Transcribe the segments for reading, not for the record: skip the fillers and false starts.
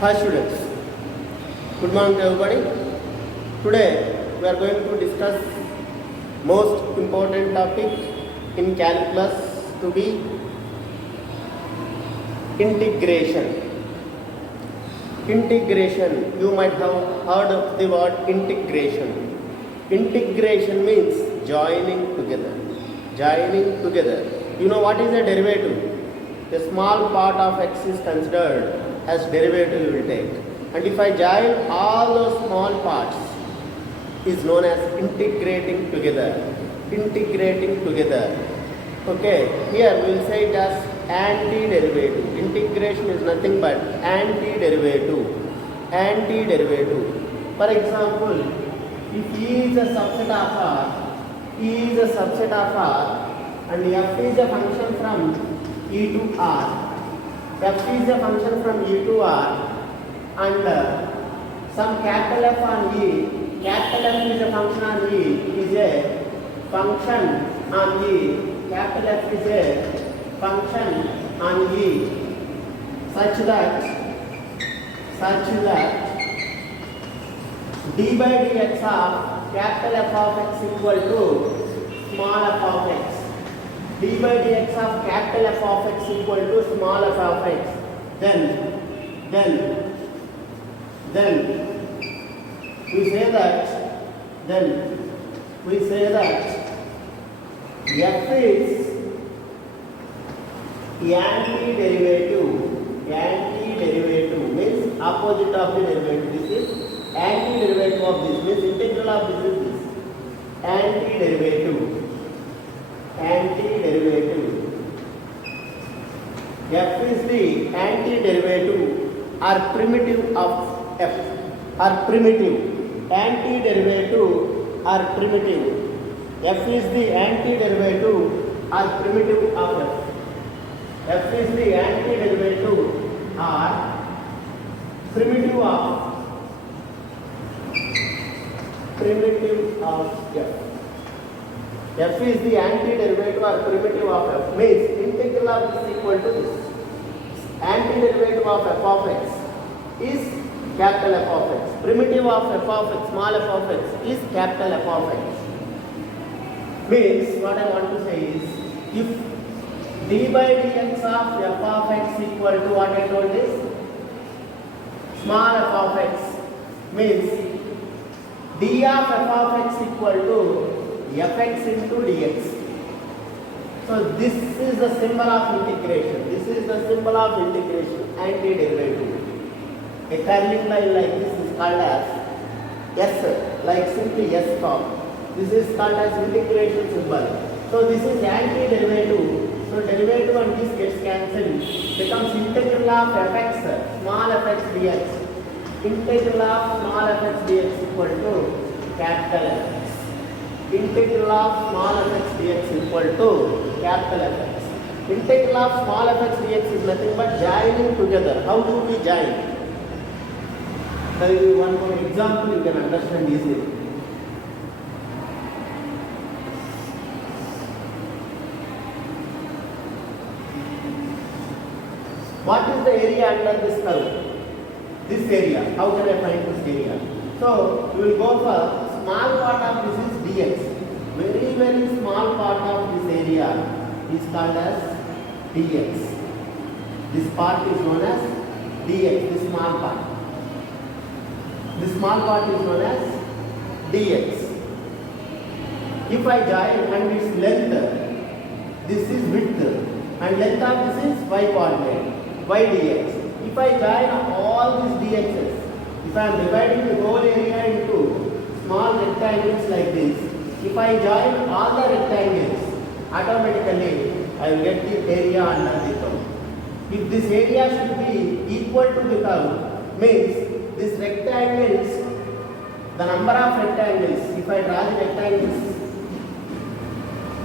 Hi students, good morning to everybody. Today we are going to discuss most important topic in calculus to be integration. Integration, you might have heard of the word integration. Integration means joining together. Joining together. You know what is a derivative? A small part of x is considered as derivative you will take. And if I join all those small parts, is known as integrating together. Integrating together. Okay, here we will say it as antiderivative. Integration is nothing but antiderivative. Antiderivative. For example, if E is a subset of R, E is a subset of R, and F is a function from E to R. F is a function from E to R, and some capital F on E. Capital F is a function on E. Is a function on E. Capital F is a function on E, such that d by dx of capital F of x equal to small f of x. D by dx of capital F of x equal to small f of x. Then we say that f is antiderivative means opposite of the derivative. This is antiderivative of this means integral of this is this. Antiderivative. F is the antiderivative or primitive of f. Antiderivative or primitive. F is the antiderivative or primitive of f. F is the antiderivative or primitive of f. F is the antiderivative or primitive of f. Means integral of this equal to this. Antiderivative of f of x is capital F of x. Primitive of f of x, small f of x is capital F of x. Means what I want to say is, if d by dx of f of x equal to what I told is small f of x, means d of f of x equal to fx into dx. So this is the symbol of integration. This is the symbol of integration, antiderivative. A curling line like this is called as S, like simply S form. This is called as integration symbol. So this is antiderivative. So derivative and this gets cancelled. Becomes integral of fx, small fx dx. Integral of small fx dx equal to capital F. Integral of small fx dx equal to capital Fx. Integral of small fx dx is nothing but joining together. How do we join? There is one more example you can understand easily. What is the area under this curve? This area. How can I find this area? So we will go for small part of this is dx. Very small part of this area is called as dx. This part is known as dx, this small part. This small part is known as dx. If I join and its length, this is width, and length of this is y coordinate, y dx. If I join all these dx's, if I am dividing the whole area into small rectangles like this, if I join all the rectangles, automatically I will get the area under the curve. If this area should be equal to the curve, means this rectangles, the number of rectangles, if I draw the rectangles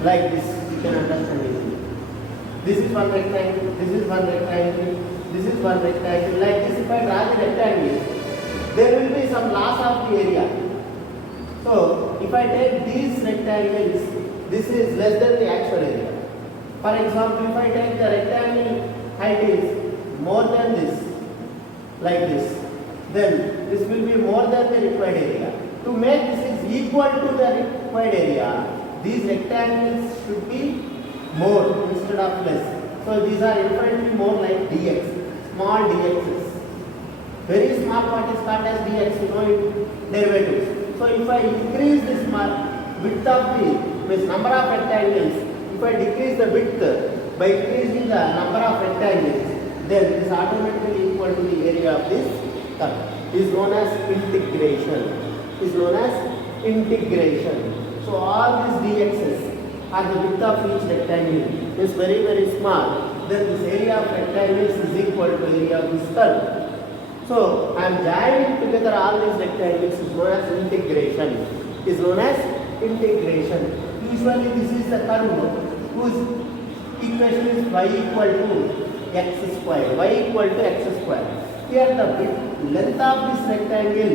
like this, you can understand easily. This is one rectangle, this is one rectangle, this is one rectangle. Like this, if I draw the rectangles, there will be some loss of the area. So, if I take these rectangles, this is less than the actual area. For example, if I take the rectangle height is more than this, like this, then this will be more than the required area. To make this is equal to the required area, these rectangles should be more instead of less. So these are infinitely more like dx, small dx's. Very small part is called as dx, you know in derivatives. So if I increase this width of the number of rectangles, if I decrease the width by increasing the number of rectangles, then this is automatically equal to the area of this curve. Is known as integration. Is known as integration. So all these dx's are the width of each rectangle is very small. Then this area of rectangles is equal to area of this curve. So I am joining together all these rectangles is known as integration. Is known as integration. Usually this is the curve whose equation is y equal to x square. Y equal to x square. Here the length of this rectangle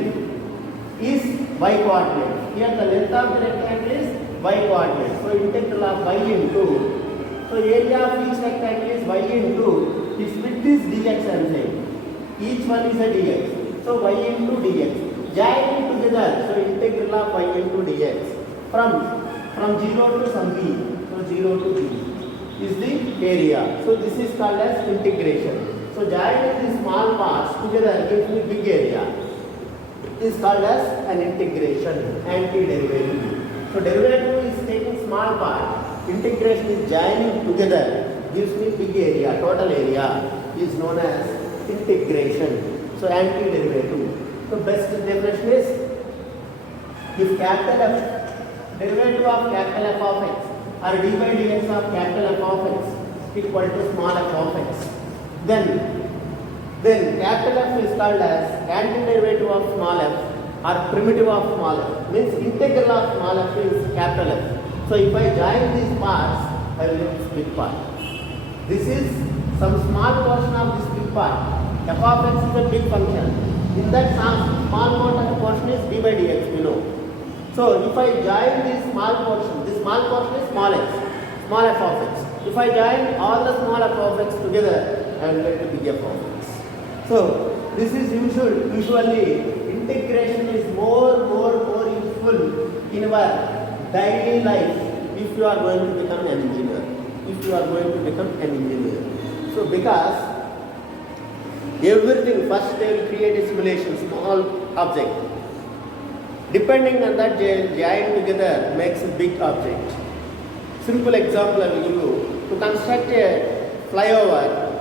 is y coordinate. Here the length of the rectangle is y coordinate. So integral of y into, so area of each rectangle is y into, its width is dx I am saying. Each one is a dx. So y into dx. Joining together, so integral of y into dx. From 0 to some b. So 0 to b is the area. So this is called as integration. So joining these small parts together gives me big area. It is called as an integration, antiderivative. So derivative is taking small part. Integration is joining together gives me big area. Total area is known as integration. So antiderivative. So best definition is, if capital F, derivative of capital F of x or d by dx of capital F of x equal to small f of x, then capital F is called as antiderivative of small f or primitive of small f. Means integral of small f is capital F. So if I join these parts, I will get this big part. This is some small portion of this big part. F of x is a big function. In that small portion is d by dx, we know. So if I join this small portion is small x, small f of x. If I join all the small f of x together, I will get the big f of x. So this is usually integration is more useful in our daily life if you are going to become an engineer. So because everything first they will create a simulation, small object. Depending on that, join together makes a big object. Simple example I will give you. To construct a flyover,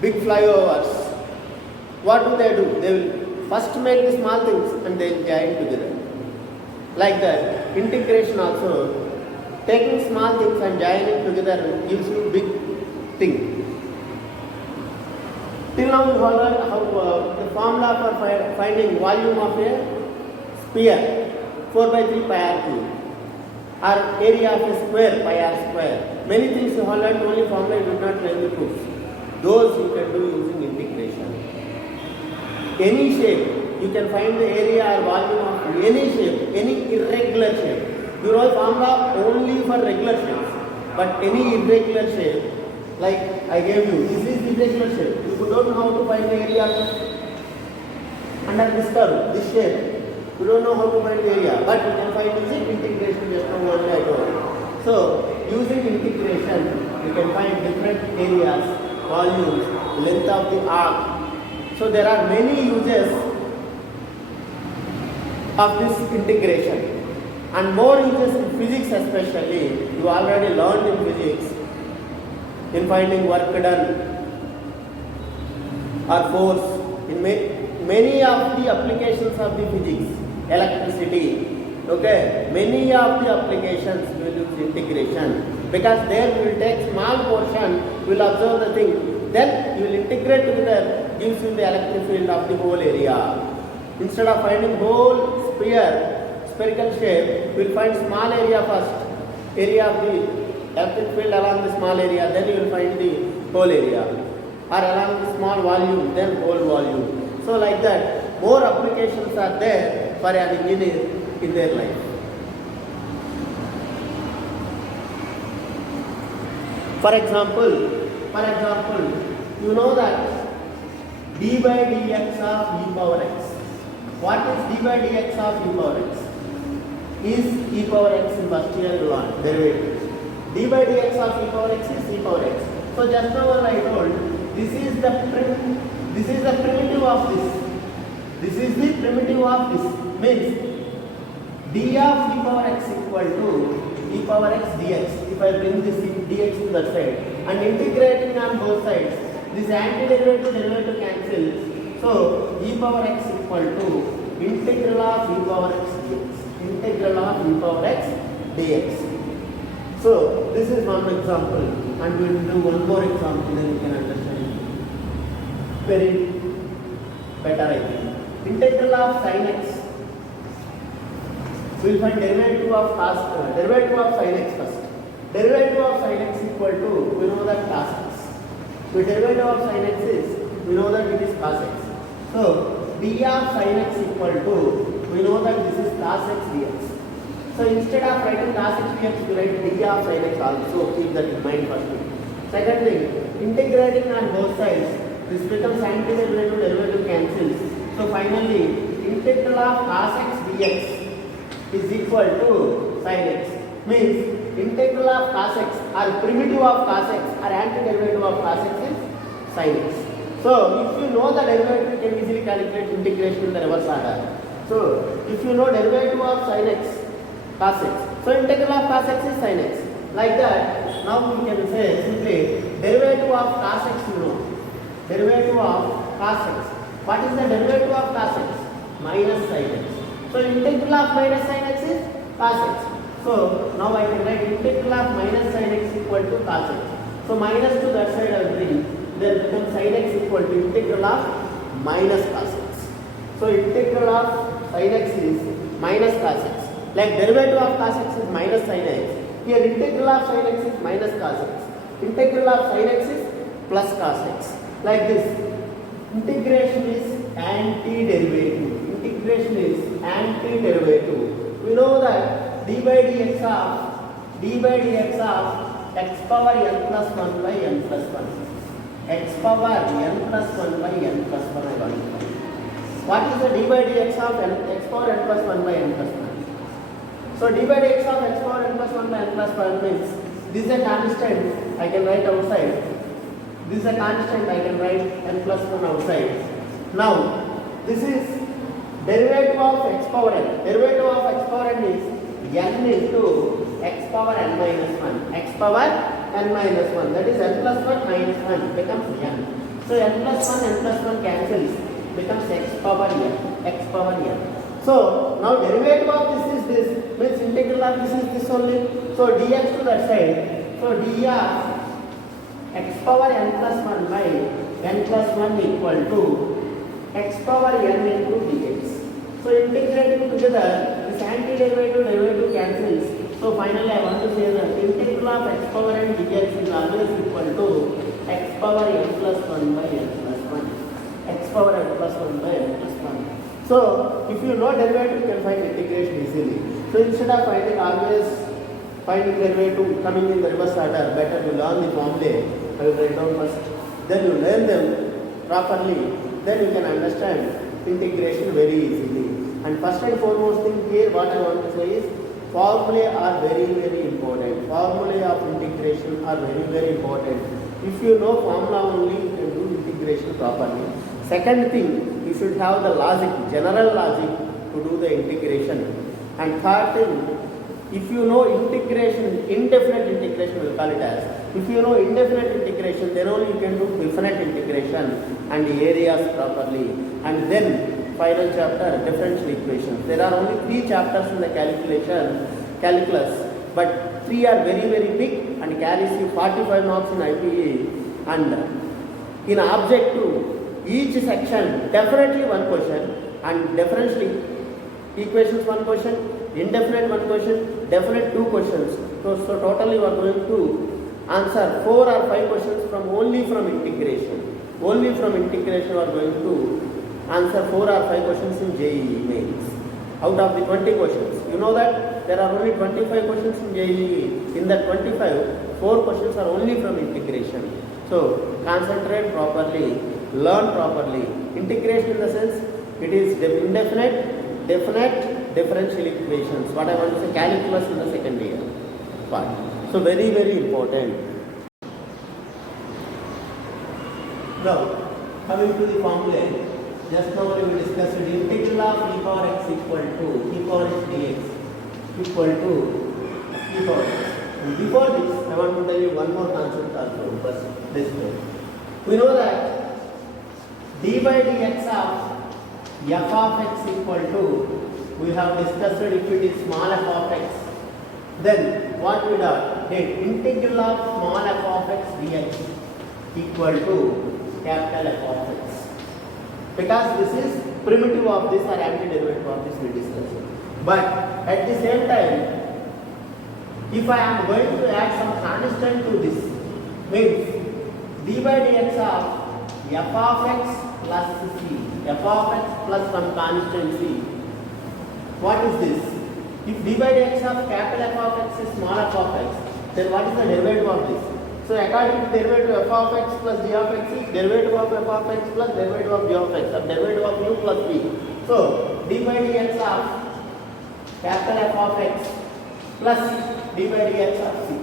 big flyovers, what do? They will first make the small things and they will join together. Like that, integration also, taking small things and joining together gives you big thing. Till now we learned how the formula for finding volume of a sphere, 4 by 3 pi r cube, or area of a square, pi r square. Many things you have learned, only formula you did not learn the proofs. Those you can do using integration. Any shape, you can find the area or volume of any shape, any irregular shape. You know formula only for regular shapes, but any irregular shape, like I gave you, this is irregular shape. If you don't know how to find the area under this curve, this shape, you don't know how to find the area, but you can find using integration just from one I told. So using integration, you can find different areas, volumes, length of the arc. So there are many uses of this integration, and more uses in physics especially. You already learned in physics, in finding work done or force, in many of the applications of the physics, electricity, okay, many of the applications will use integration, because there you will take small portion, you will observe the thing, then you will integrate together, gives you the electric field of the whole area. Instead of finding whole spherical shape, you will find small area first, area of the electric field along the small area, then you will find the whole area, or along the small volume, then whole volume. So like that, more applications are there for an engineer in their life. For example, you know that d by dx of e power x. What is d by dx of e power x? Is e power x in first year derivative. D by dx of e power x is e power x. So just now I told this is the primitive of this. This is the primitive of this. Means d of e power x equal to e power x dx. If I bring this dx to the side and integrating on both sides, this antiderivative cancels. So e power x equal to integral of e power x dx. Integral of e power x dx. So this is one example, and we will do one more example, then you can understand very better, I think. Integral of sin x. We will find derivative of sin x first. Derivative of sin x equal to, we know that cos x. The derivative of sin x is, we know that it is cos x. So d of sin x equal to, we know that this is cos x dx. So instead of writing cos x dx, we write d of sin x also. Keep that in mind first. Second thing, integrating on both sides, this becomes antiderivative, derivative cancels. So finally, integral of cos x dx is equal to sin x. Means integral of cos x or primitive of cos x or antiderivative of cos x is sin x. So if you know the derivative, you can easily calculate integration in the reverse order. So if you know derivative of sin x, cos x. So integral of cos x is sin x. Like that, now we can say simply derivative of cos x, you know. Derivative of cos x. What is the derivative of cos x? Minus sin x. So integral of minus sin x is cos x. So now I can write integral of minus sin x equal to cos x. So minus to that side I will bring. Then becomes sin x equal to integral of minus cos x. So integral of sin x is minus cos x. Like derivative of cos x is minus sin x. Here integral of sin x is minus cos x. Integral of sin x is plus cos x. Like this. Integration is antiderivative. Integration is antiderivative. We know that d by dx of x power n plus 1 by n plus 1. X power n plus 1 by n plus 1 I got it. What is the d by dx of x power n plus 1 by n plus 1? So d by dx of x power n plus 1 by n plus 1 means this is a constant I can write outside. This is a constant I can write n plus 1 outside. Now this is derivative of x power n. Derivative of x power n is n into x power n minus 1. X power n minus 1. That is n plus 1 minus 1 becomes n. So n plus 1 cancels. Becomes x power n. X power n. So now derivative of this is this. Means integral of this is this only. So dx to that side. So d of x power n plus 1 by n plus 1 equal to x power n into dx. So integrating together, this antiderivative derivative cancels. So finally I want to say that integral of x power n dx is always equal to x power n plus 1 by n plus 1. X power n plus 1 by n plus 1. So if you know derivative, you can find integration easily. So instead of finding derivative coming in the reverse order, better you learn the formulae. I will write down first. Then you learn them properly. Then you can understand integration very easily. And first and foremost thing here, what I want to say is formulae are very, very important. Formulae of integration are very, very important. If you know formula only, you can do integration properly. Second thing, you should have the logic, general logic to do the integration. And third thing, if you know integration, indefinite integration we will call it as. If you know indefinite integration, then only you can do definite integration and areas properly. And then final chapter, differential equations. There are only 3 chapters in the calculus, but 3 are very, very big and carries you 45 marks in IPE. And in objective, each section definitely one question, and differential equations one question, indefinite one question, definite 2 questions. So totally we are going to answer 4 or 5 questions only from integration. Only from integration we are going to answer 4 or 5 questions in JEE mains. Out of the 20 questions, you know that there are only 25 questions in JEE. In that 25, 4 questions are only from integration. So concentrate properly Learn properly. Integration in the sense it is indefinite, definite differential equations. What I want to say, calculus in the second year part. So very, very important. Now, coming to the formula, just now we discussed the integral of e power x equal to e power x dx equal to e power x. And before this, I want to tell you one more concept also. First, this way. We know that d by dx of f of x equal to, we have discussed if it is small f of x, then what we have? Integral of small f of x dx equal to capital F of x. Because this is primitive of this or antiderivative of this we discussed. But at the same time, if I am going to add some constant to this, means d by dx of f of x plus c, f of x plus some constant c. What is this? If d by dx of capital F of x is small f of x, then what is the derivative of this? So according to derivative f of x plus g of x is derivative of f of x plus derivative of g of x, or derivative of u plus v. So d by dx of capital F of x plus d by dx of c,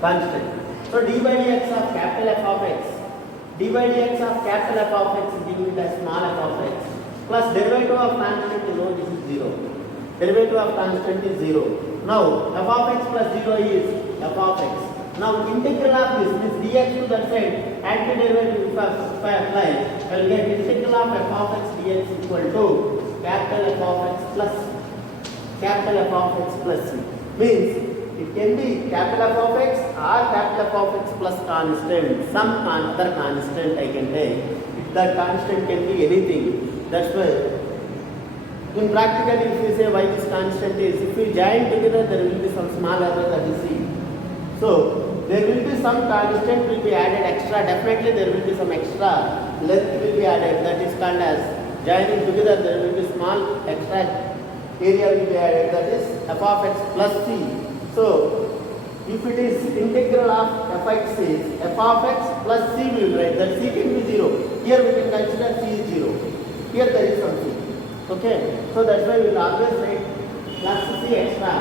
constant. So d by dx of capital F of x, d by dx of capital F of x is given as small f of x plus derivative of constant, you know this is 0. Derivative of constant is 0. Now f of x plus 0 is f of x. Now integral of this means dx to that side, antiderivative if I apply, I will get integral of f of x dx equal to capital F of x plus capital F of x plus c. Means it can be capital F of x or capital F of x plus constant, some other constant I can take. That constant can be anything. That's why in practically if you say why this constant is, if we join together there will be some small error that is c. So there will be some constant will be added extra, definitely there will be some extra length will be added, that is called as joining together there will be small extra area will be added, that is f of x plus c. So if it is integral of fx is f of x plus c, we will write that c can be 0. Here we can consider c is 0. Here there is some c. Okay, so that's why we will always write plus c extra.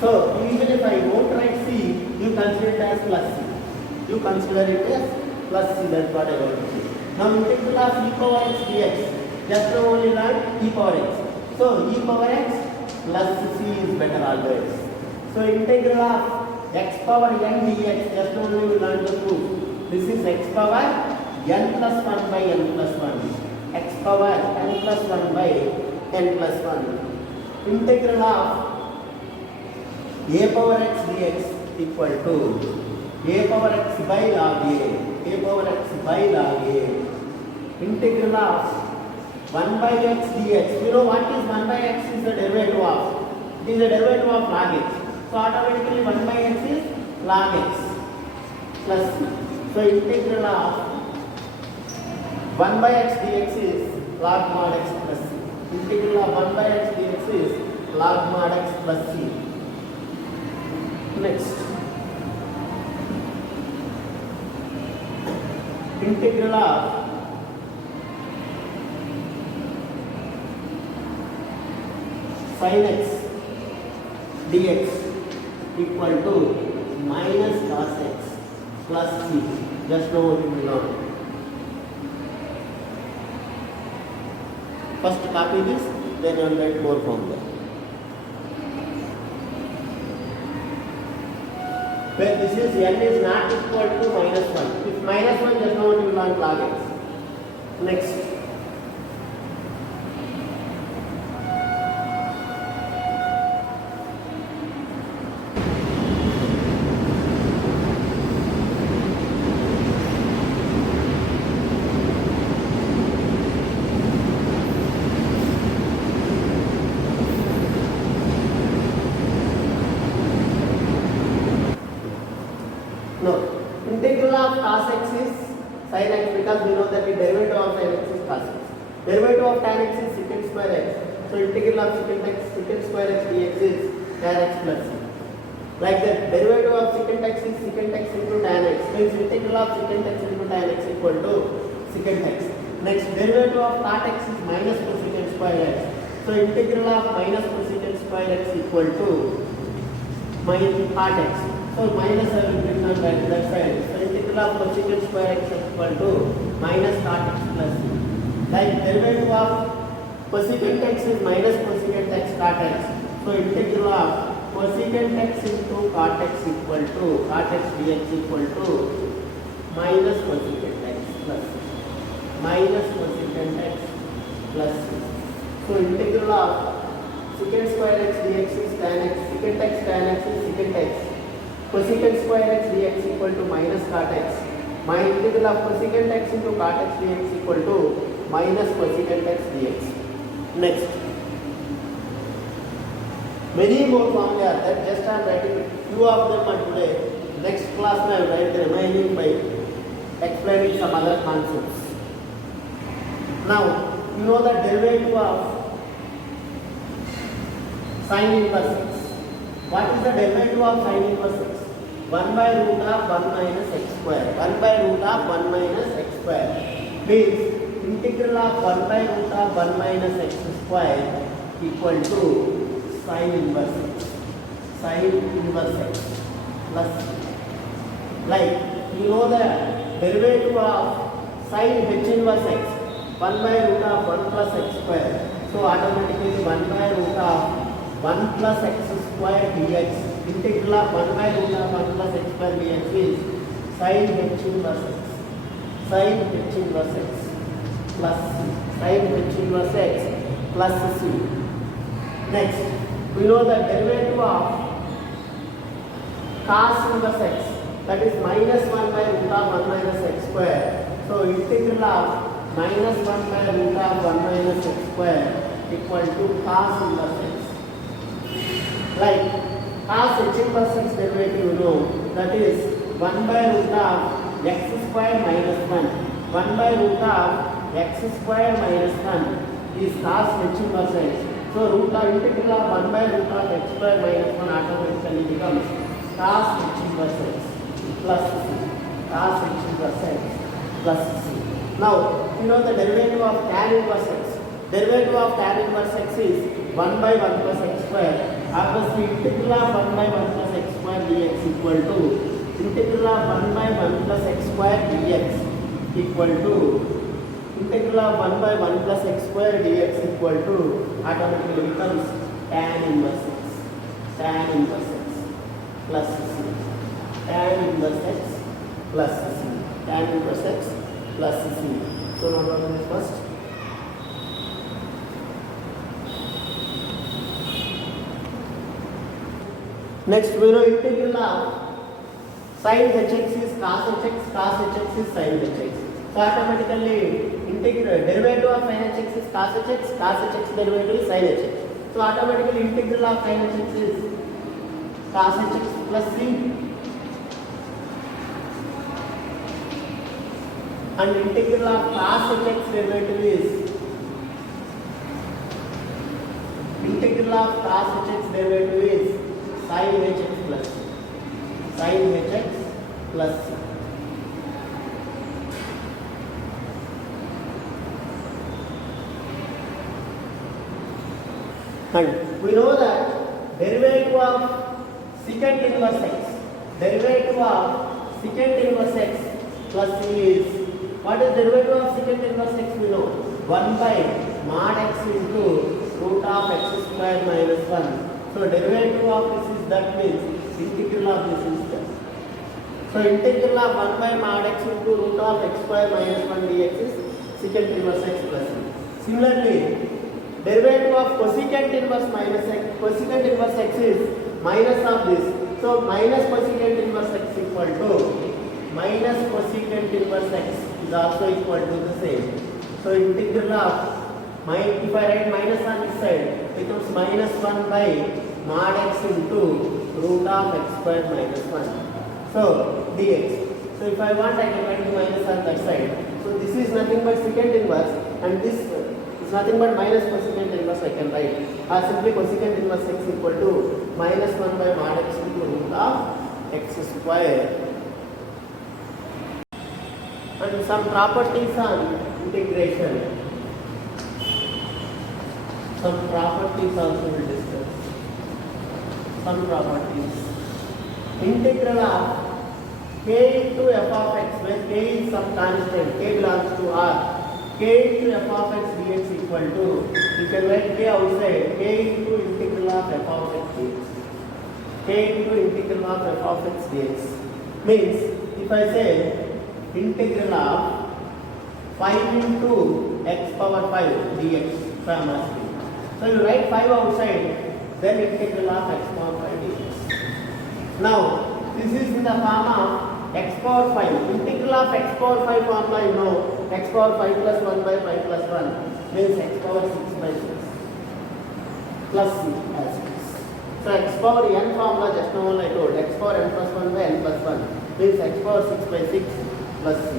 So even if I won't write c, you consider it as plus c. You consider it as plus c, that's what I want to say. Now integral of e power x dx, just now only learned e power x. So e power x plus c is better always. So integral of x power n dx, just now only we learned the proof. This is x power n plus 1 by n plus 1. X power n plus 1 by n plus 1. Integral of a power x dx equal to a power x by log a power x by log a. Integral of 1 by x dx. You know what is 1 by x is the derivative of? It is the derivative of log x. So automatically 1 by x is log x plus c. So integral of 1 by x dx is log mod x plus c. Integral of 1 by x dx is log mod x plus c. Next, integral of sin x dx equal to minus cos x plus c. Just know what we learned. First copy this, then you will write more from there. Where this is n is not equal to minus 1. If minus 1, just now you will learn log x. Next. No, integral of cos x is sin x, because we know that the derivative of sin x is cos x. Derivative of tan x is secant square x. So integral of secant square x dx is tan x plus c. Like that, derivative of secant x is secant x into tan x. Means integral of secant x into tan x equal to secant x. Next, derivative of cot x is minus cosecant square x. So integral of minus cosecant square x equal to minus cot x. So minus I will bring on that side. So integral of cosecant square x equal to minus cot x plus c. Like derivative of cosecant x is minus cosecant x cot x. So integral of cosecant x into cot x equal to cot x dx equal to minus cosecant x plus c. Minus cosecant x plus c. So integral of secant square x dx is tan x. Secant x tan x is secant x. Cosecant square x dx equal to minus cot x. My integral of cosecant x into cot x dx equal to minus cosecant x dx. Next, many more formulae are there. Just I am writing few of them are today. Next class I will write the remaining by explaining some other concepts. Now, you know the derivative of sin inverse x. What is the derivative of sin inverse x? 1 by root of 1 minus x square. 1 by root of 1 minus x square. Means integral of 1 by root of 1 minus x square equal to sin inverse x. Sin inverse x plus, like you know the derivative of sin h inverse x. 1 by root of 1 plus x square. So automatically 1 by root of 1 plus x square dx. Integral of 1 by root of 1 plus x square dx is sin h inverse x. Sin h inverse x plus c. Sin h inverse x plus c. Next, we know the derivative of cos inverse x, that is minus 1 by root of 1 minus x square. So integral of minus 1 by root of 1 minus x square equal to cos inverse x. Like cos h inverse x derivative you know, that is 1 by root of x square minus 1. 1 by root of x square minus 1 is cos h inverse x. So root of integral of 1 by root of x square minus 1 automatically becomes cos h inverse x plus c. Cos h inverse x plus c. Now, you know the derivative of tan inverse x. Derivative of tan inverse x is 1 by 1 plus x square. Obviously, integral of 1 by 1 plus x square dx equal to integral of 1 by 1 plus x square dx equal to integral of 1 by 1 plus x square dx equal to automatically becomes tan inverse x. Tan inverse x plus c. Tan inverse x plus c. Tan inverse x plus c. So now what is first? Next, we know integral of sin hx is cos hx, cos hx is sin hx. So automatically integral derivative of sin hx is cos hx, cos hx derivative is sin hx. So automatically integral of sin hx is cos hx plus c. And integral of cos hx derivative is integral of cos hx derivative is sin hx plus c. Sin hx plus c. And we know that derivative of secant inverse x. Derivative of secant inverse x plus c is, what is derivative of secant inverse x? We know 1 by mod x into root of x square minus 1. So derivative of this is, that means integral of this is that. So integral of 1 by mod x into root of x square minus 1 dx is secant inverse x plus c. Similarly, derivative of cosecant inverse minus x, cosecant inverse x is minus of this. So minus cosecant inverse x equal to minus cosecant inverse x is also equal to the same. So integral of if I write minus on this side, becomes minus 1 by mod x into root of x square minus 1. So dx. So if I want, I can write minus on that side. So this is nothing but secant inverse, and this is nothing but minus cosecant inverse I can write. Or simply cosecant inverse x equal to minus 1 by mod x into root of x square. And some properties on integration. Some properties also will discuss. Some properties. Integral of k into f of x, where k is some constant, k belongs to R. K into f of x dx equal to, you can write k outside, k into integral of f of x dx. K into integral of f of x dx. Means, if I say integral of 5 into x power 5 dx, so I am asking. So you write 5 outside, then integral of x power 5 dx. Now, this is in the form of x power 5. Integral of x power 5 formula, you know, x power 5 plus 1 by 5 plus 1 means x power 6 by 6 plus c as 6. So x power n formula just now I told, x power n plus 1 by n plus 1 means x power 6 by 6 plus c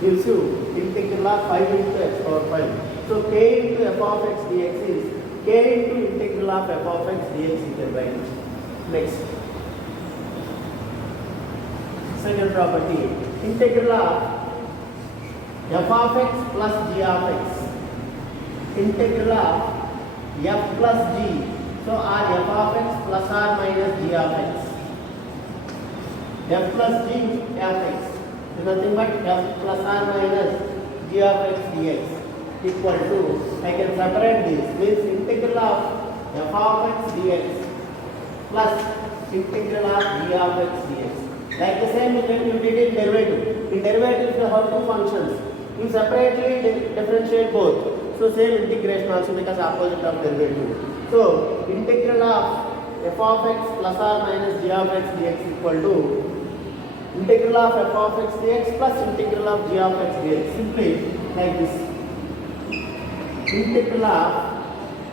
gives you integral of 5 into x power 5. So k into f of x dx is k into integral of f of x dx you can write. Next. Second property, integral of f of x plus g of x. Integral of f plus g. So r f of x plus r minus g of x. F plus g f x is nothing but f plus r minus g of x dx equal to, I can separate this, means integral of f of x dx plus integral of g of x dx. Like the same you did in derivative. In derivative you have two functions. You separately differentiate both. So same integration also becomes opposite of derivative. So integral of f of x plus r minus g of x dx equal to integral of f of x dx plus integral of g of x dx. Simply like this. Integral of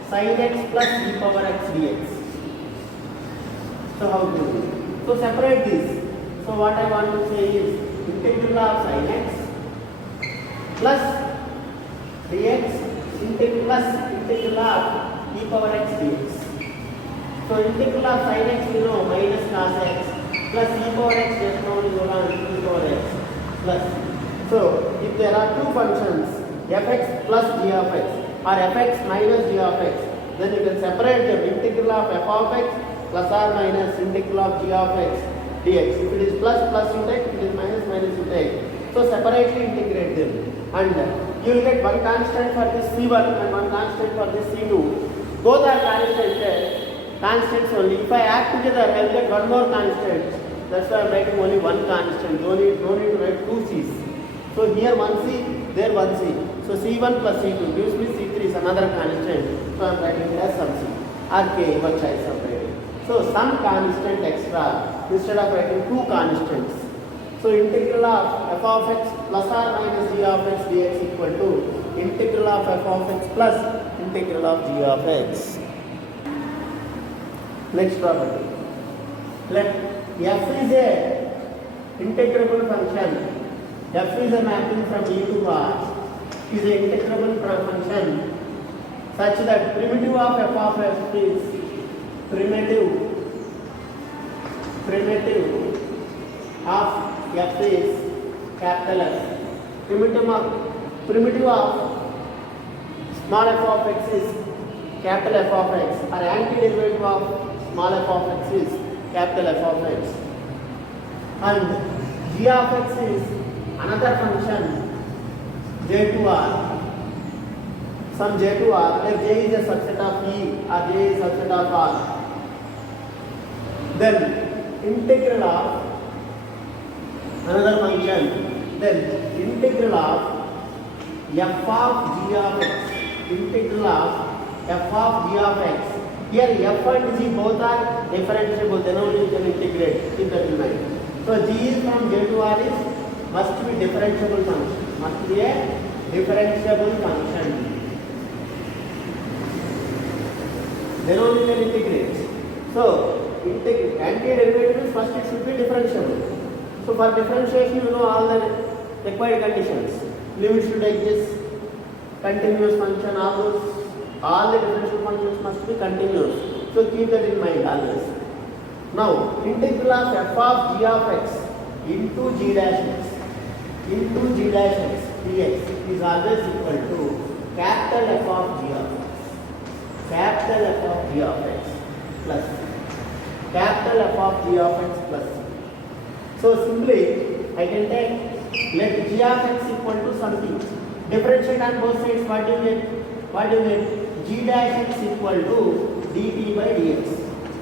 sin x plus e power x dx. So how to do it? So separate this. So what I want to say is integral of sin x plus dx plus integral of e power x dx. So integral of sin x you know minus cos x plus e power x just now you know e power x plus. So if there are two functions fx plus g of x or fx minus g of x, then you can separate them. Integral of f of x plus or minus integral of g of x dx. If it is plus you take, if it is minus you take. So separately integrate them, and you will get one constant for this c1 and one constant for this c2. Both are constants only. If I add together, I will get one more constant. That's why I am writing only one constant. No need to write two c's. So here one c, there one c. So c1 plus c2 gives me c3 is another constant. So I am writing it as some c. Okay, one choice separate. So some constant extra instead of writing two constants. So integral of f of x plus or minus g of x dx equal to integral of f of x plus integral of g of x. Next property. Let f is a integrable function. F is a mapping from E to R. Is a integrable function such that primitive of f of x is primitive of f is capital F. Primitive of small f of x is capital F of x, or antiderivative of small f of x is capital F of x. And g of x is another function j to r. Some j to r, where j is a subset of E or j is a subset of R. Then integral of another function, then integral of f of g of x, integral of f of g of x. Here f and g both are differentiable, then only you can integrate. Keep that in mind. So g is from j to r is must be differentiable function. Must be a differentiable function. Then only you can integrate. So antiderivative first it should be differentiable. So for differentiation you know all the required conditions. Limit should exist, continuous function, all the differential functions must be continuous. So keep that in mind always. Now, integral of f of g of x into g dash x dx is always equal to capital F of g of x. Capital F of g of x plus capital F of g of x plus c. So simply I can take let g of x equal to something. Differentiate on both sides. What do you get? What do you get? G dash x equal to dt by dx.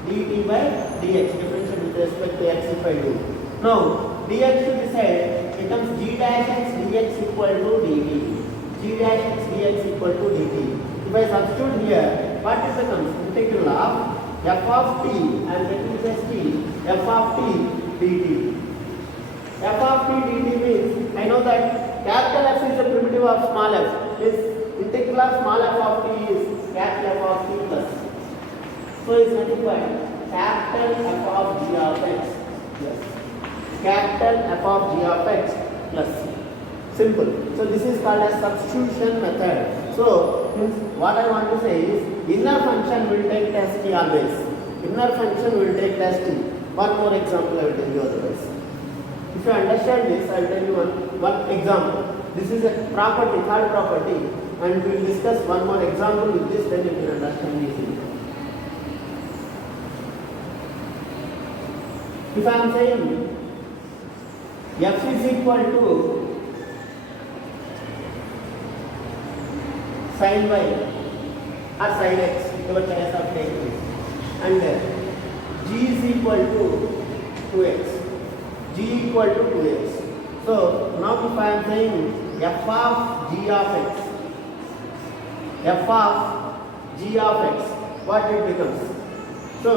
dt by dx. Differentiate with respect to x if I do. Now dx to this side becomes g dash x dx equal to dt. G dash x dx equal to dt. If I substitute here, what it becomes? Integral of f of t, I am getting this as t, f of t dt. F of t dt means, I know that capital F is the primitive of small f. This integral of small f of t is capital F of t plus. So it is nothing but capital F of g of x plus capital F of g of x plus. Simple. So this is called as substitution method. So means what I want to say is inner function will take test t always. Inner function will take test t. One more example I will tell you otherwise. If you understand this, I will tell you one example. This is a property, third property, and we will discuss one more example with this, then you can understand easily. If I am saying f is equal to sin y or sin x, your choice of taking this, and g is equal to 2x. G equal to 2x. So now if I am saying f of g of x, f of g of x, what it becomes? So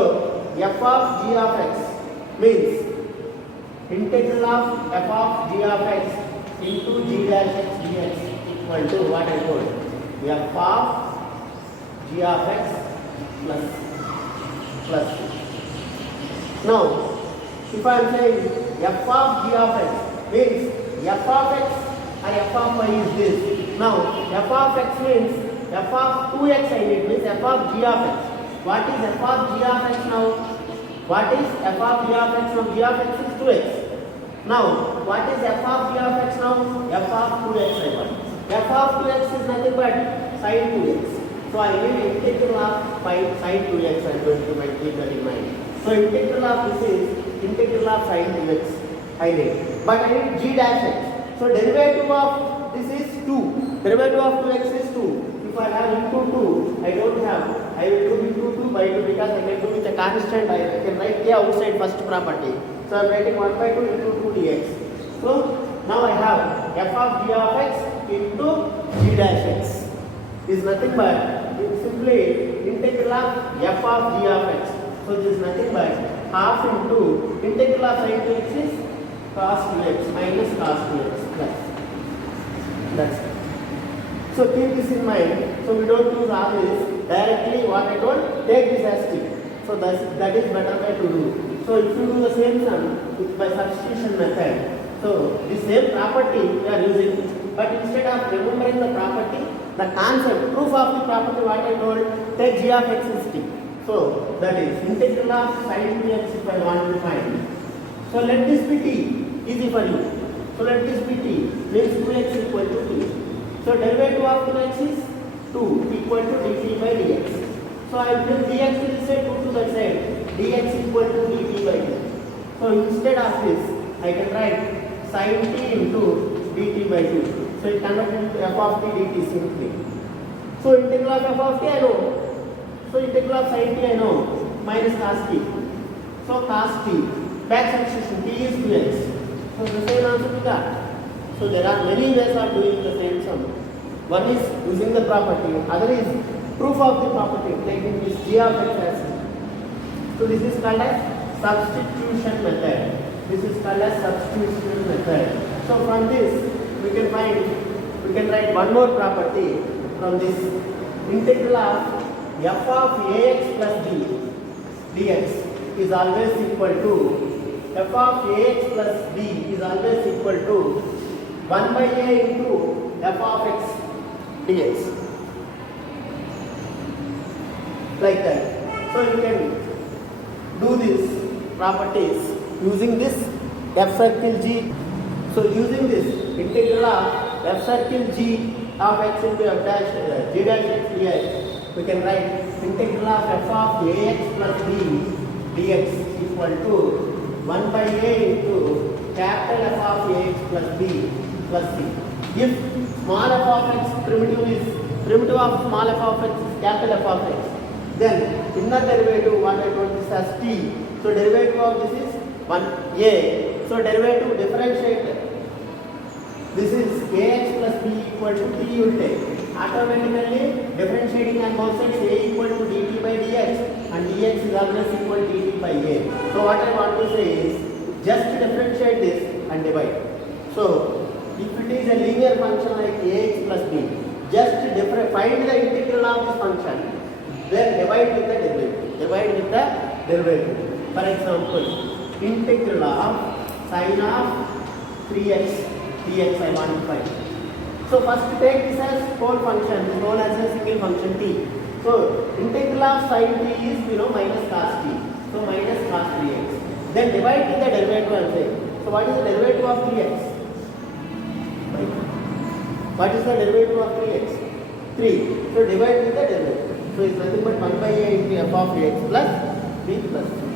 f of g of x means integral of f of g of x into g dash x dx equal to what I told, f of g of x plus. Now if I am saying f of g of x means f of x and f of y is this. Now f of x means f of 2x I need means f of g of x. What is f of g of x now? What is f of g of x now? G of x is 2x. Now what is f of g of x now? F of 2x I want. F of 2x is nothing but sin 2x. So I need integral of sin 2x. I am going to keep that in mind. So integral of this is integral of sin 2x I need. But I need g dash x. So derivative of this is 2. Derivative of 2x is 2. If I have into 2, I don't have. I will do into 2 by 2 because I can do with a constant. I can write the outside first property. So I am writing 1 by 2 into 2 dx. So now I have f of g of x into g dash x is nothing but simply integral of f of g of x. So this is nothing but half into integral of sin 2x is cos 2x minus cos 2x plus. That's it. So keep this in mind. So we don't use all this directly. What I told, take this as t. So that is better way to do. So if you do the same sum by substitution method, so the same property we are using, but instead of remembering the property, the concept, proof of the property, what I told, take g of x is t. So that is integral of sin 2x if I want to find. So let this be t, easy for you. So let this be t, means 2x equal to t. So derivative of 2x is 2 equal to dt by dx. So I will bring dx to this side, 2 to that side, dx equal to dt by d. So instead of this, I can write sin t into dt by 2. So it converts into f of t dt simply. So integral of f of t I know. So integral of sin t I know, minus cos t. So cos t, back substitution, t is 2x. So the same answer we got. So there are many ways of doing the same sum. One is using the property, other is proof of the property, taking this g of x as. So this is called as substitution method. This is called as substitution method. So from this we can write one more property from this integral of f of ax plus b dx is always equal to f of ax plus b is always equal to 1 by a into f of x dx, like that. So you can do this properties using this f circle g. So using this integral of f circle g of x into f dash g dash x dx, we can write integral of f of ax plus b dx equal to 1 by a into capital F of ax plus b plus c. If small f of x primitive of small f of x is capital F of x, then inner derivative what I told this as t. So derivative of this is 1a. So derivative differentiate. This is ax plus b equal to t you will take. Automatically differentiating on both sides a equal to dt by dx and dx is always equal to dt by a. So what I want to say is just differentiate this and divide. So if it is a linear function like ax plus b, just find the integral of this function, then divide with the derivative. Divide with the derivative. For example, integral of sine of 3x dx I want to find. So first take this as whole function, is known as a single function t. So integral of sine t is minus cos t. So minus cos 3x. Then divide with the derivative I am saying. So what is the derivative of 3x? What is the derivative of 3x? 3. So divide with the derivative. So it's nothing but 1 by a into f of x plus b plus c.